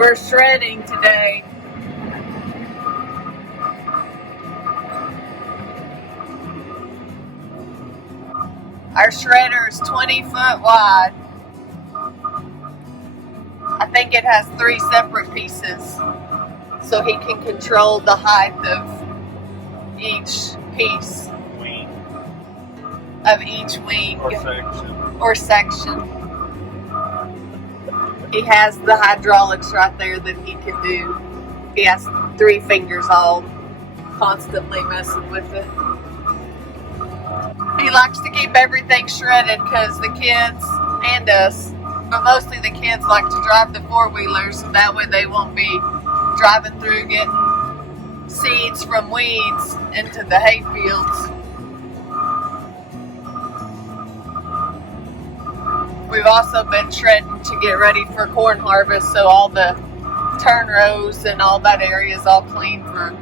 We're shredding today. Our shredder is 20 foot wide. I think it has 3 separate pieces, so he can control the height of each piece. Wing. Of each wing. Or section. He has the hydraulics right there that he can do. He has 3 fingers all constantly messing with it. He likes to keep everything shredded because the kids and us, but mostly the kids, like to drive the 4-wheelers, so that way they won't be driving through getting seeds from weeds into the hay fields. We've also been shredding to get ready for corn harvest, so all the turn rows and all that area is all clean for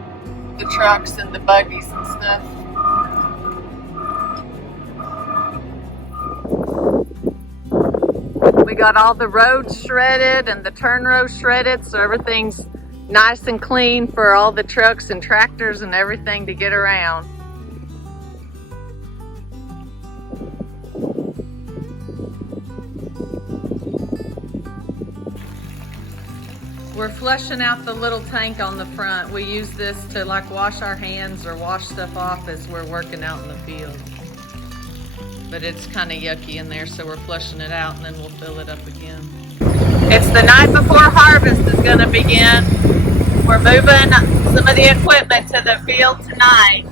the trucks and the buggies and stuff. We got all the roads shredded and the turn rows shredded, so everything's nice and clean for all the trucks and tractors and everything to get around. We're flushing out the little tank on the front. We use this to like wash our hands or wash stuff off as we're working out in the field. But it's kind of yucky in there, so we're flushing it out and then we'll fill it up again. It's the night before harvest is going to begin. We're moving some of the equipment to the field tonight.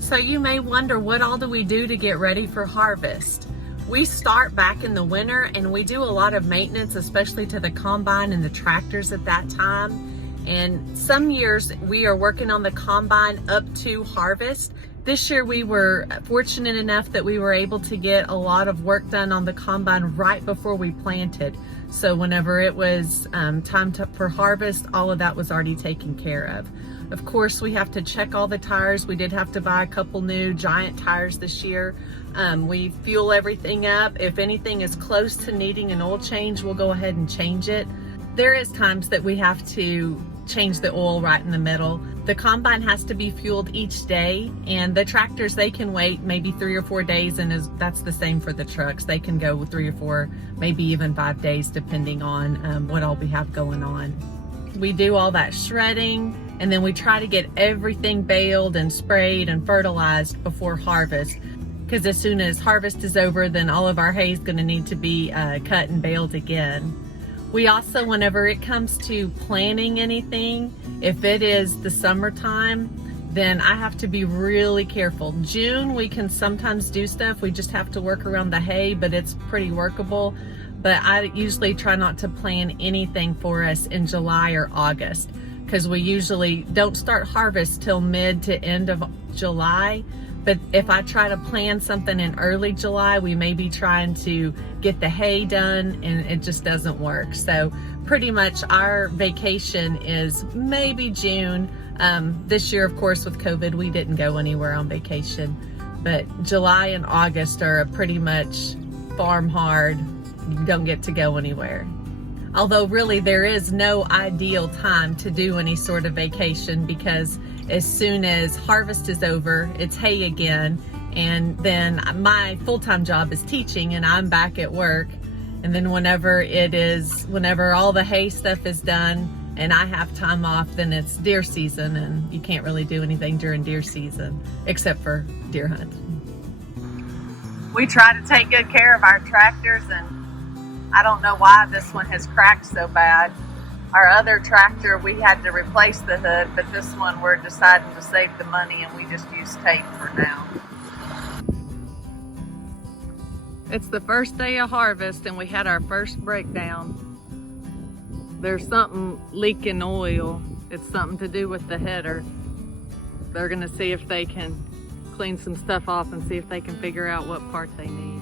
So you may wonder, what all do we do to get ready for harvest? We start back in the winter and we do a lot of maintenance, especially to the combine and the tractors at that time. And some years we are working on the combine up to harvest. This year we were fortunate enough that we were able to get a lot of work done on the combine right before we planted. So whenever it was time for harvest, all of that was already taken care of. Of course, we have to check all the tires. We did have to buy a couple new giant tires this year. We fuel everything up. If anything is close to needing an oil change, we'll go ahead and change it. There is times that we have to change the oil right in the middle. The combine has to be fueled each day, and the tractors, they can wait maybe 3 or 4 days, and that's the same for the trucks. They can go 3 or 4, maybe even 5 days, depending on what all we have going on. We do all that shredding, and then we try to get everything baled and sprayed and fertilized before harvest, because as soon as harvest is over, then all of our hay is going to need to be cut and baled again. We also, whenever it comes to planting anything, if it is the summertime, then I have to be really careful. June, we can sometimes do stuff. We just have to work around the hay, but it's pretty workable. But I usually try not to plan anything for us in July or August, because we usually don't start harvest till mid to end of July. But if I try to plan something in early July, we may be trying to get the hay done and it just doesn't work. So pretty much our vacation is maybe June. This year, of course, with COVID, we didn't go anywhere on vacation. But July and August are pretty much farm hard. You don't get to go anywhere. Although really there is no ideal time to do any sort of vacation, because as soon as harvest is over, it's hay again. And then my full-time job is teaching and I'm back at work. And then whenever all the hay stuff is done and I have time off, then it's deer season, and you can't really do anything during deer season except for deer hunt. We try to take good care of our tractors, and I don't know why this one has cracked so bad. Our other tractor, we had to replace the hood, but this one we're deciding to save the money and we just use tape for now. It's the first day of harvest and we had our first breakdown. There's something leaking oil. It's something to do with the header. They're gonna see if they can clean some stuff off and see if they can figure out what part they need.